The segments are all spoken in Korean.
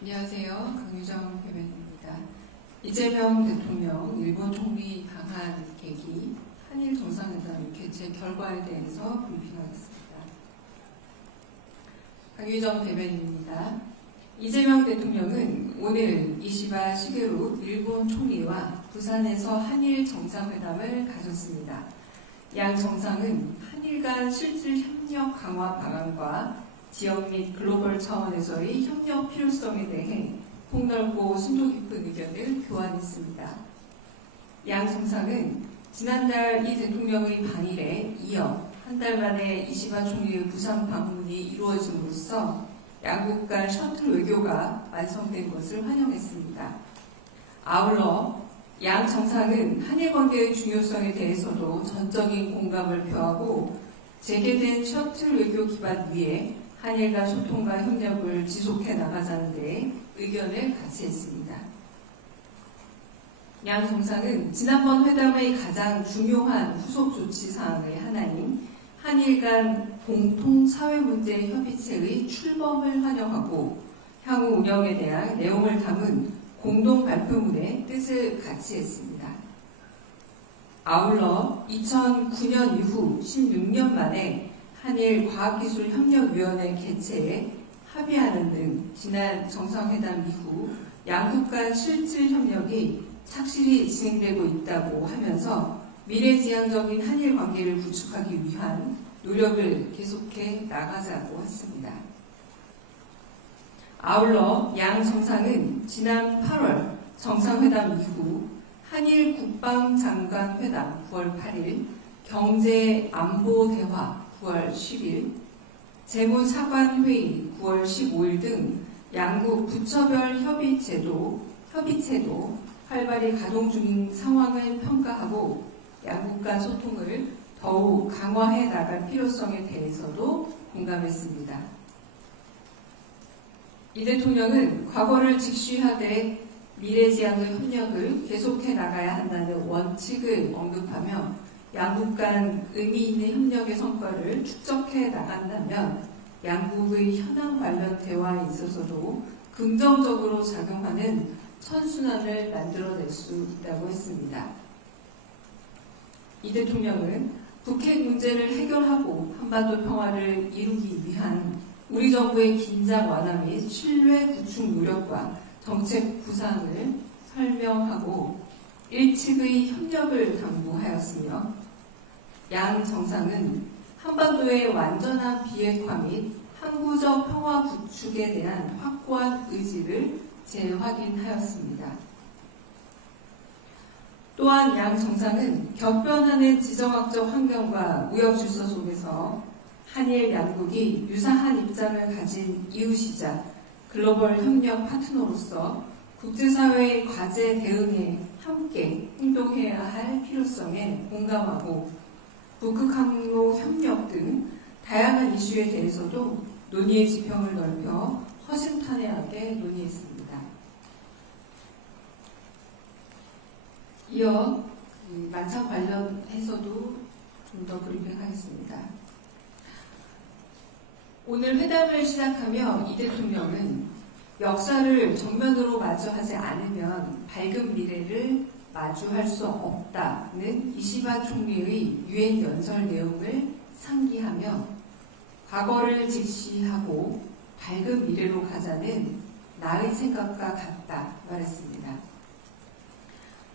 안녕하세요. 강유정 대변인입니다. 이재명 대통령 일본 총리 방한 계기, 한일 정상회담 개최 결과에 대해서 브리핑하겠습니다. 강유정 대변인입니다. 이재명 대통령은 오늘 이시바 시게루 일본 총리와 부산에서 한일 정상회담을 가졌습니다. 양 정상은 한일 간 실질 협력 강화 방안과 지역 및 글로벌 차원에서의 협력 필요성에 대해 폭넓고 심도 깊은 의견을 교환했습니다. 양 정상은 지난달 이 대통령의 방일에 이어 한 달 만에 이시바 총리의 부산 방문이 이루어짐으로써 양국 간 셔틀 외교가 완성된 것을 환영했습니다. 아울러 양 정상은 한일 관계의 중요성에 대해서도 전적인 공감을 표하고 재개된 셔틀 외교 기반 위에 한일 간 소통과 협력을 지속해 나가자는 데 의견을 같이 했습니다. 양 정상은 지난번 회담의 가장 중요한 후속 조치 사항의 하나인 한일 간 공통 사회 문제 협의체의 출범을 환영하고 향후 운영에 대한 내용을 담은 공동 발표문의 뜻을 같이 했습니다. 아울러 2009년 이후 16년 만에 한일 과학기술협력위원회 개최에 합의하는 등 지난 정상회담 이후 양국 간 실질 협력이 착실히 진행되고 있다고 하면서 미래지향적인 한일 관계를 구축하기 위한 노력을 계속해 나가자고 했습니다. 아울러 양 정상은 지난 8월 정상회담 이후 한일 국방장관회담 9월 8일, 경제안보대화 9월 10일, 재무차관회의 9월 15일 등 양국 부처별 협의체도 활발히 가동 중인 상황을 평가하고 양국 간 소통을 더욱 강화해 나갈 필요성에 대해서도 공감했습니다. 이 대통령은 과거를 직시하되 미래지향의 협력을 계속해 나가야 한다는 원칙을 언급하며 양국 간 의미 있는 협력의 성과를 축적해 나간다면 양국의 현안 관련 대화에 있어서도 긍정적으로 작용하는 선순환을 만들어낼 수 있다고 했습니다. 이 대통령은 북핵 문제를 해결하고 한반도 평화를 이루기 위한 우리 정부의 긴장 완화 및 신뢰 구축 노력과 정책 구상을 설명하고 일측의 협력을 당부하였으며 양 정상은 한반도의 완전한 비핵화 및 항구적 평화 구축에 대한 확고한 의지를 재확인하였습니다. 또한 양 정상은 격변하는 지정학적 환경과 무역 질서 속에서 한일 양국이 유사한 입장을 가진 이웃이자 글로벌 협력 파트너로서 국제사회의 과제 대응에 함께 행동해야 할 필요성에 공감하고 북극 항로 협력 등 다양한 이슈에 대해서도 논의의 지평을 넓혀 허심탄회하게 논의했습니다. 이어 만찬 관련해서도 좀 더 브리핑하겠습니다. 오늘 회담을 시작하며 이 대통령은 역사를 정면으로 마주하지 않으면 밝은 미래를 마주할 수 없다는 이시바 총리의 유엔 연설 내용을 상기하며 과거를 직시하고 밝은 미래로 가자는 나의 생각과 같다 말했습니다.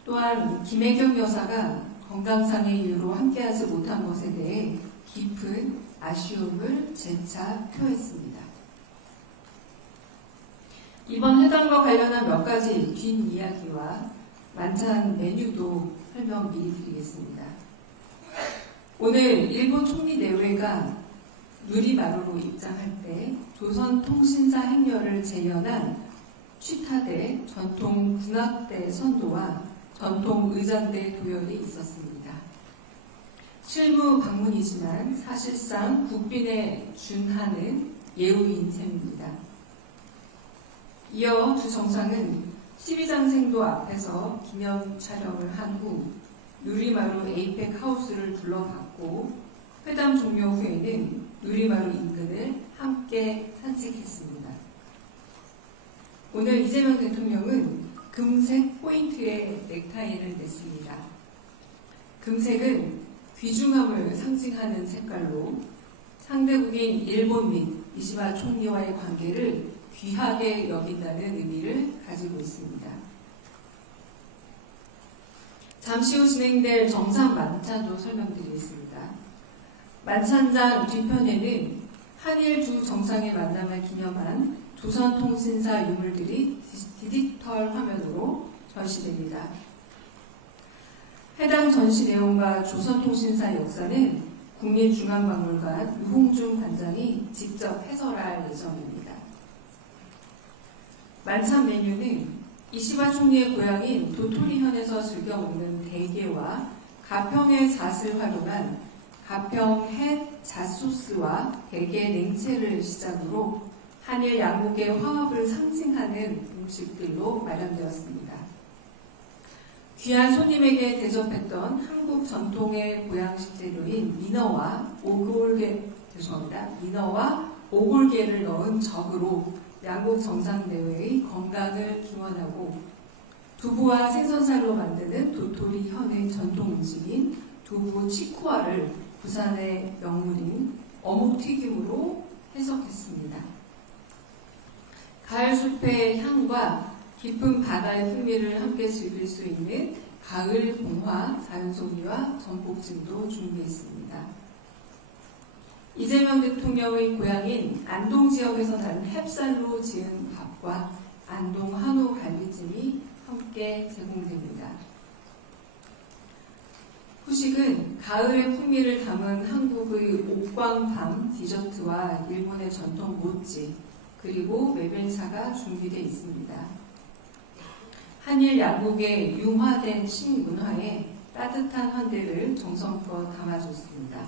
또한 김혜경 여사가 건강상의 이유로 함께하지 못한 것에 대해 깊은 아쉬움을 재차 표했습니다. 이번 회담과 관련한 몇 가지 뒷이야기와 만찬 메뉴도 설명 미리 드리겠습니다. 오늘 일본 총리 내외가 누리마루로 입장할 때 조선통신사 행렬을 재현한 취타대 전통 군악대 선도와 전통 의장대 도열이 있었습니다. 실무 방문이지만 사실상 국빈에 준하는 예우인 셈입니다. 이어 두 정상은 12장생도 앞에서 기념 촬영을 한 후 누리마루 에이펙 하우스를 둘러봤고 회담 종료 후에는 누리마루 인근을 함께 산책했습니다. 오늘 이재명 대통령은 금색 포인트의 넥타이를 냈습니다. 금색은 귀중함을 상징하는 색깔로 상대국인 일본 및 이시바 총리와의 관계를 귀하게 여긴다는 의미를 가지고 있습니다. 잠시 후 진행될 정상 만찬도 설명드리겠습니다. 만찬장 뒤편에는 한일 두 정상의 만남을 기념한 조선통신사 유물들이 디지털 화면으로 전시됩니다. 해당 전시 내용과 조선통신사 역사는 국립중앙박물관 유홍준 관장이 직접 해설할 예정입니다. 만찬 메뉴는 이시바 총리의 고향인 도토리현에서 즐겨 먹는 대게와 가평의 잣을 활용한 가평 잣소스와 대게 냉채를 시작으로 한일 양국의 화합을 상징하는 음식들로 마련되었습니다. 귀한 손님에게 대접했던 한국 전통의 보양식 재료인 민어와 오골계를 넣은 젓으로 양국 정상대회의 건강을 기원하고 두부와 생선살로 만드는 도토리 현의 전통 음식인 두부 치쿠아를 부산의 명물인 어묵튀김으로 해석했습니다. 가을숲의 향과 깊은 바다의 풍미를 함께 즐길 수 있는 가을 봉화 자연송이와 전복찜도 준비했습니다. 이재명 대통령의 고향인 안동 지역에서 난 햅쌀로 지은 밥과 안동 한우 갈비찜이 함께 제공됩니다. 후식은 가을의 풍미를 담은 한국의 옥광밤 디저트와 일본의 전통 모찌 그리고 메밀차가 준비되어 있습니다. 한일 양국의 융화된 식문화에 따뜻한 환대를 정성껏 담아줬습니다.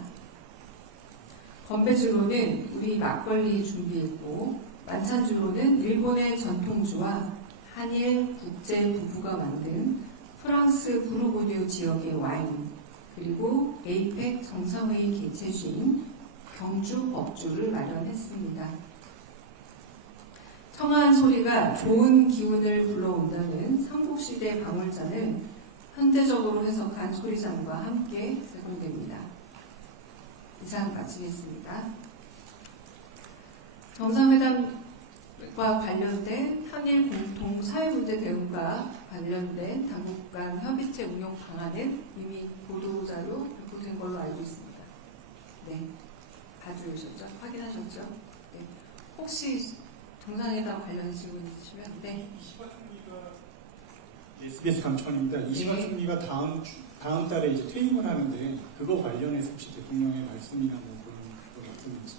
건배주로는 우리 막걸리 준비했고 만찬주로는 일본의 전통주와 한일 국제 부부가 만든 프랑스 부르고뉴 지역의 와인 그리고 에이펙 정상회의 개최주인 경주 법주를 마련했습니다. 청아한 소리가 좋은 기운을 불러온다는 삼국시대 방울잔을 현대적으로 해석한 소리잔과 함께 제공됩니다. 이상 마치겠습니다. 정상회담과 관련된 한일 공통 사회문제 대응과 관련된 당국 간 협의체 운영 방안은 이미 보도자료 발표된 걸로 알고 있습니다. 네, 봐주셨죠? 확인하셨죠? 네. 혹시 정상회담 관련 질문 있으시면 네. 이시바 총리가 SBS 강천입니다. 이시바 네. 총리가 다음 달에 이제 퇴임을 하는데 그거 관련해서 혹시 대통령의 말씀이나 뭐 그런 거 말씀인지?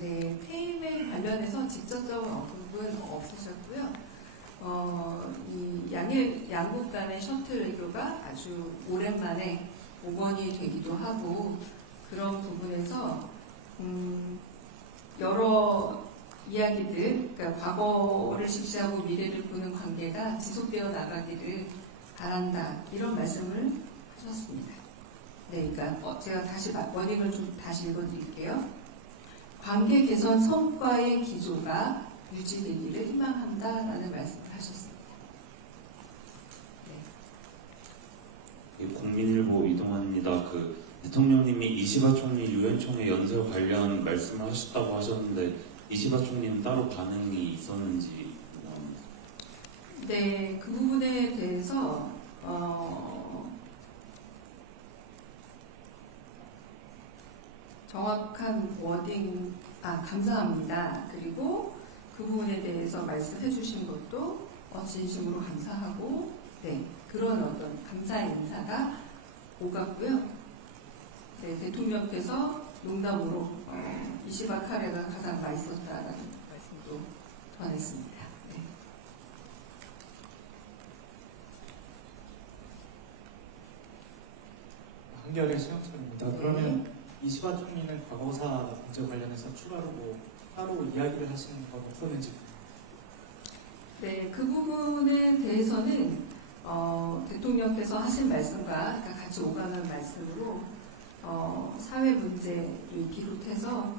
네, 퇴임에 관련해서 직접적인 언급은 없으셨고요. 이 양국 간의 셔틀 외교가 아주 오랜만에 복원이 되기도 하고 그런 부분에서 여러 이야기들, 그러니까 과거를 직시하고 미래를 보는 관계가 지속되어 나가기를 바란다 이런 말씀을 하셨습니다. 네, 그러니까 제가 다시 워딩을 좀 다시 읽어드릴게요. 관계 개선 성과의 기조가 유지되기를 희망한다라는 말씀을 하셨습니다. 네. 국민일보 이동환입니다. 대통령님이 이시바 총리 유엔 총회 연설 관련 말씀을 하셨다고 하셨는데 이시바 총리는 따로 반응이 있었는지 궁금합니다. 네, 그 부분에 대해서 정확한 워딩, 감사합니다. 그리고 그 부분에 대해서 말씀해 주신 것도 진심으로 감사하고, 네, 그런 어떤 감사의 인사가 오갔고요. 네, 대통령께서 농담으로 이시바 카레가 가장 맛있었다라는 말씀도 전했습니다. 네. 한겨레 시영철입니다. 네. 그러면 이시바 총리는 과거사 문제 관련해서 추가로 뭐 따로 이야기를 하시는 건 없었는지? 네, 그 부분에 대해서는 대통령께서 하신 말씀과 같이 오가는 말씀으로 사회 문제를 비롯해서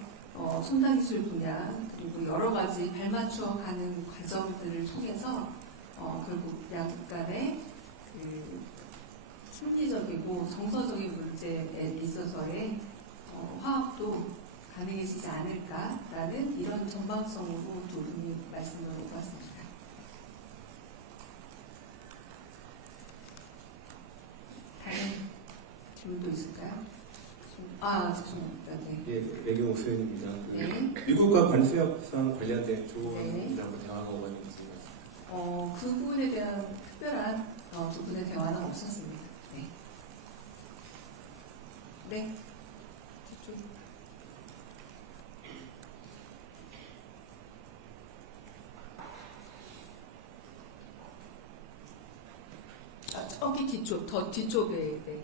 첨단기술 분야 그리고 여러 가지 발맞추어 가는 과정들을 통해서 결국 양국 간의 그 심리적이고 정서적인 문제에 있어서의 화합도 가능해지지 않을까라는 이런 전망성으로 두 분이 말씀을 해봤습니다. 다른 질문도 있을까요? 죄송합니다. 네. 예, 외교부 수현입니다. 네. 미국과 관세 협상 관련된 조언이라고 대화가 오갔는지 말씀. 그 부분에 대한 특별한 두 분의 대화는 없었습니다. 네. 네. 이쪽. 저기 뒤쪽, 더 뒤쪽에. 네.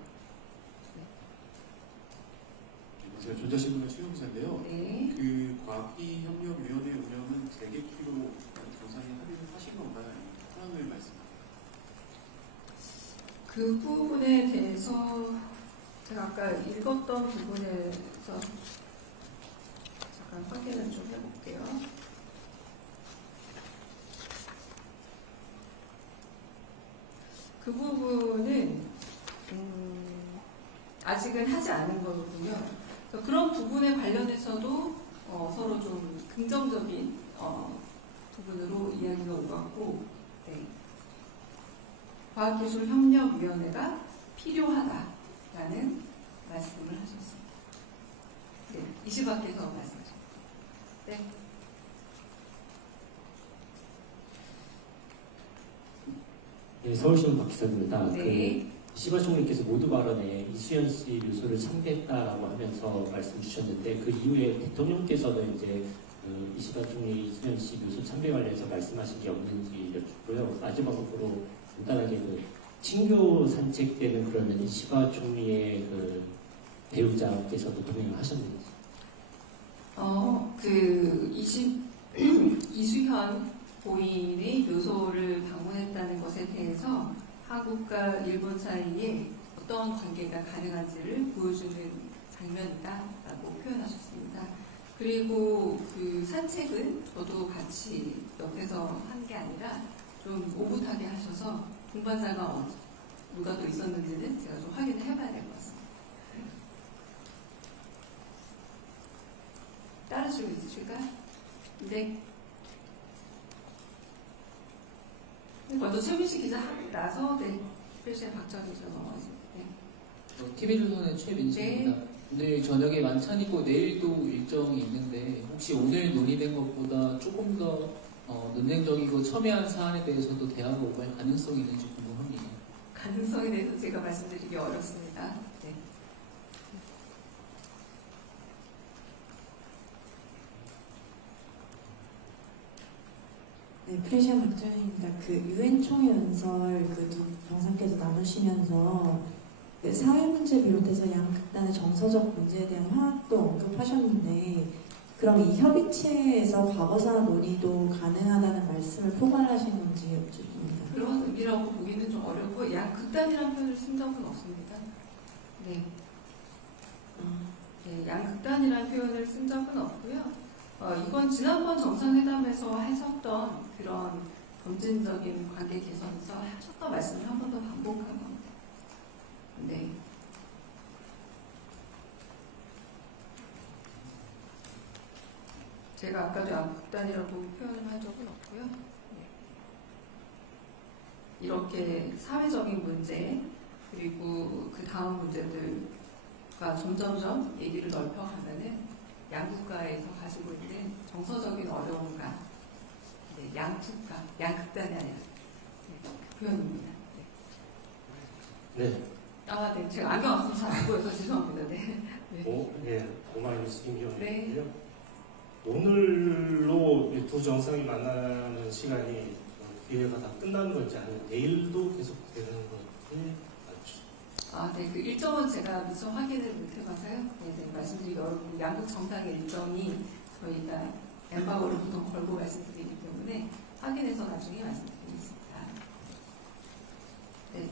제가 조자신문의 최영 기자인데요. 네. 그 과기협력위원회 운영은 재개키로 정상이 합의를 하신 건가요? 아니면 상황을 말씀하세요? 그 부분에 대해서 제가 아까 읽었던 부분에서 잠깐 확인을 좀 해볼게요. 그 부분은 아직은 하지 않은 거군요. 그래서 그런 부분에 관련해서도 서로 좀 긍정적인 부분으로 이야기가 오갔고, 네. 과학기술협력위원회가 필요하다라는 말씀을 하셨습니다. 네, 이시밖에서 말씀하셨습니다. 네. 네, 서울신문 박기석입니다. 네. 이시바 총리께서 모두 발언에 이수연 씨 묘소를 참배했다라고 하면서 말씀 주셨는데 그 이후에 대통령께서는 이제 그 이시바 총리 이수연 씨 묘소 참배 관련해서 말씀하신 게 없는지 여쭙고요. 마지막으로 간단하게 그 친교 산책 때는 그러면 이시바 총리의 그 배우자께서도 동행을 하셨는지. 이수현 고인의 묘소를 방문했다는 것에 대해서 한국과 일본 사이에 어떤 관계가 가능한지를 보여주는 장면이다라고 표현하셨습니다. 그리고 그 산책은 저도 같이 옆에서 한 게 아니라 좀 오붓하게 하셔서 동반자가 누가 또 있었는지는 제가 좀 확인을 해봐야 될 것 같습니다. 다른 질문 있으실까요? 네. 먼저 최민식 기자 하고 나서 필시의 박정희 기자 넘어가겠습니다. 네. TV조선의 최민식입니다. 오늘 저녁에 만찬이고 내일도 일정이 있는데 혹시 오늘 논의된 것보다 조금 더 논쟁적이고 첨예한 사안에 대해서도 대화가 오갈 가능성이 있는지 궁금합니다. 가능성에 대해서 제가 말씀드리기 어렵습니다. 네. 네, 프레시아 박정희입니다. 그 유엔 총연설 두 정상께서 나누시면서 그 사회 문제 비롯해서 양극단의 정서적 문제에 대한 화합도 언급하셨는데, 그럼 이 협의체에서 과거사 논의도 가능하다는 말씀을 포괄하신 건지 여쭙습니다. 그런 의미라고 보기는 좀 어렵고 양극단이라는 표현을 쓴 적은 없습니다. 네. 네, 양극단이라는 표현을 쓴 적은 없고요. 이건 지난번 정상회담에서 하셨던 그런 점진적인 관계 개선에서 하셨던 말씀을 한 번 더 반복한 겁니다. 네. 제가 아까도 양극단이라고 표현을 한 적은 없고요. 네. 이렇게 사회적인 문제 그리고 그 다음 문제들과 점점점 얘기를 넓혀가면은 양국가에서 가지고 있는 정서적인 어려움과 양국가, 양극단이 아니라 그 표현입니다. 네. 네. 제가 안경 안 써서 잘 안 보여서 죄송합니다. 네. 네. 오마이뉴스 김기현인데요. 네. 오늘로 두 정상이 만나는 시간이 기회가 다 끝나는 건지 아니면 내일도 계속되는 건지 맞죠? 네. 그 일정은 제가 미처 확인을 못 해봐서요. 네, 말씀드리기 어렵고 양국 정상의 일정이 저희가 엠바고를 보통 걸고 말씀드리기 때문에 확인해서 나중에 말씀드리겠습니다. 네.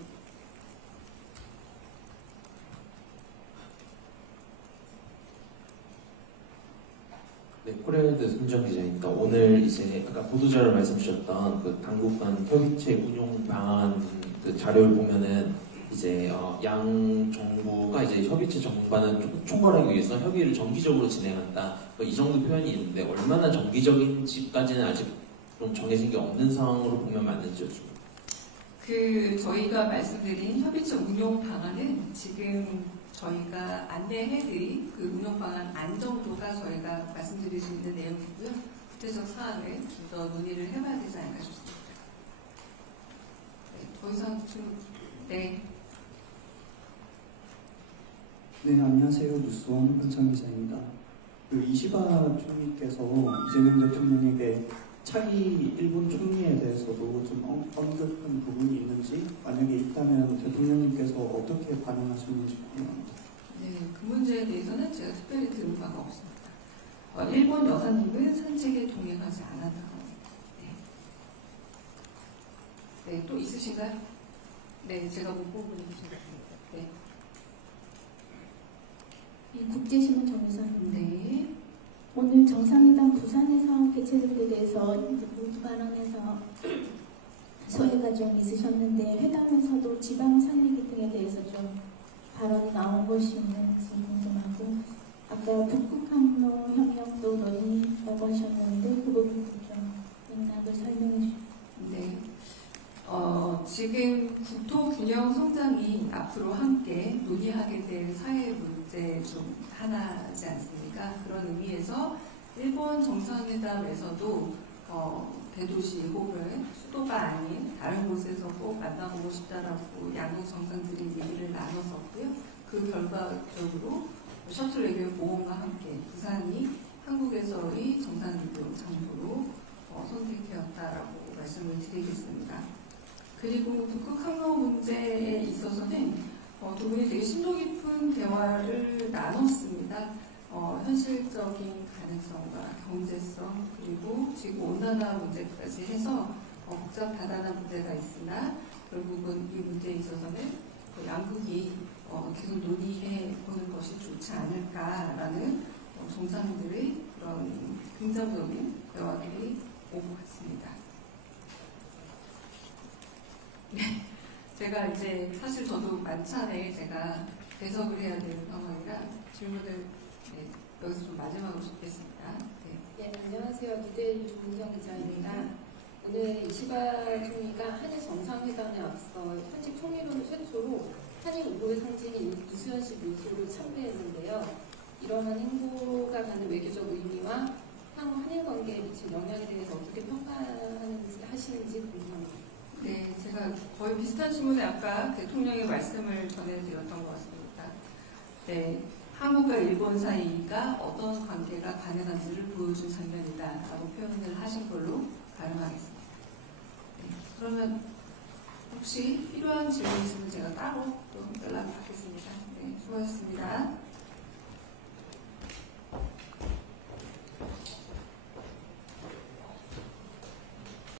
네, 코리아일드 손정 기자입니다. 오늘 이제 아까 보도자료 말씀 주셨던 그 당국 간 협의체 운용 방안 그 자료를 보면은 이제 양 정부가 이제 협의체 정반을 총괄하기 위해서 협의를 정기적으로 진행한다. 이 정도 표현이 있는데 얼마나 정기적인지까지는 아직 좀 정해진 게 없는 상황으로 보면 맞는지요. 저희가 말씀드린 협의체 운용 방안은 지금 저희가 안내해드린 그 운영 방안 안 정도가 저희가 말씀드릴 수 있는 내용이고요. 구체적 사항을 좀 더 논의를 해봐야 되지 않을까 싶습니다. 네, 더 이상 네. 네, 안녕하세요. 뉴스원 한창 기자입니다. 이시바 총리께서 이재명 대통령에게 차기 일본 총리에 대해서도 좀 언급한 부분이 있는지, 만약에 있다면 대통령님께서 어떻게 반응하셨는지 궁금합니다. 네, 그 문제에 대해서는 제가 특별히 들은 바가 없습니다. 일본 여사님은 산책에 동행하지 않았다고. 네, 또 있으신가요? 네, 제가 못 보고 있습니다. 네. 국제신문 정유선입니다. 네. 오늘 정상회담 부산에서 개최된 데 대해서 모두 발언에서 소외가 좀 있으셨는데 회담에서도 지방 산리기 등에 대해서 좀 발언이 나온 것이 있는지 궁금하고, 아까 북극항로 협력도 논의라고 하셨는데 그 부분도 좀 맥락을 설명해 주시죠. 네. 지금 국토 균형 성장이 앞으로 함께 논의하게 될 사회 문제 중 하나지 않습니까? 그런 의미에서 일본 정상회담에서도 대도시 혹은 수도가 아닌 다른 곳에서 꼭 만나보고 싶다라고 양국 정상들이 얘기를 나눴었고요. 그 결과적으로 셔틀 외교 보험과 함께 부산이 한국에서의 정상회담 장소로 선택되었다라고 말씀을 드리겠습니다. 그리고 북극항로 문제에 있어서는 두 분이 되게 심도 깊은 대화를 나눴습니다. 현실적인 가능성과 경제성, 그리고 지금 온난화 문제까지 해서 복잡하다는 문제가 있으나 결국은 이 문제에 있어서는 양국이 계속 논의해 보는 것이 좋지 않을까라는 정상들의 그런 긍정적인 대화들이 오고 갔습니다. 네, 제가 이제 사실 저도 만찬에 제가 배석을 해야 되는 상황이라 질문을 여기서 좀 마지막으로 듣겠습니다. 네, 안녕하세요. 미대일 조은정 기자입니다. 오늘 이시바 총리가 한일 정상회담에 앞서 현직 총리로는 최초로 한일 우호의 상징인 이수연식 묘소를 참배했는데요. 이러한 행보가 갖는 외교적 의미와 향후 한일 관계에 미친 영향에 대해서 어떻게 평가하시는지 궁금합니다. 네, 제가 거의 비슷한 질문에 아까 대통령의 말씀을 전해드렸던 것 같습니다. 네, 한국과 일본 사이가 어떤 관계가 가능한지를 보여준 장면이다라고 표현을 하신 걸로 가름하겠습니다. 네, 그러면 혹시 필요한 질문 있으면 제가 따로 또 연락을